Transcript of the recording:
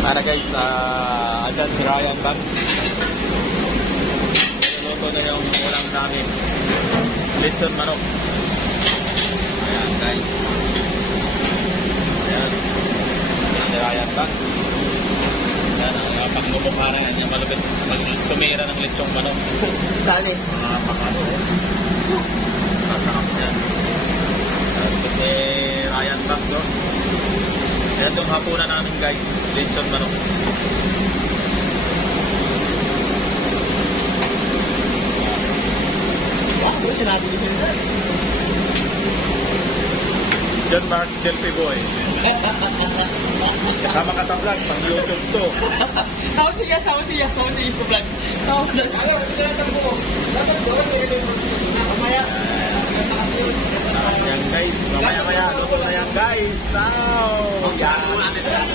Para guys, andyan si Ryan Banks. Niluto na yung ulam namin. Lechon manok. Ayan guys. Ayan. Si Ryan Banks. Ayan, ang pagmumukha na yan. Yung malupit tumira ng lechong manok. Dali. Mga pakano eh. Masakap yan. Ito si Ryan Banks doon. Ayan itong hapunan namin guys. Lechon manok. Ako, sinabi ko sila. John Mark Selfie Boy. Kasama ka sa vlog, pang YouTube to. Ako siya vlog. Ako siya. Alam, ito na tanong ko. Dapat doon, mayroon yung prosecutor na. Mamaya, Yan guys, mamaya-maya, luto na yan guys. Wow! Yan!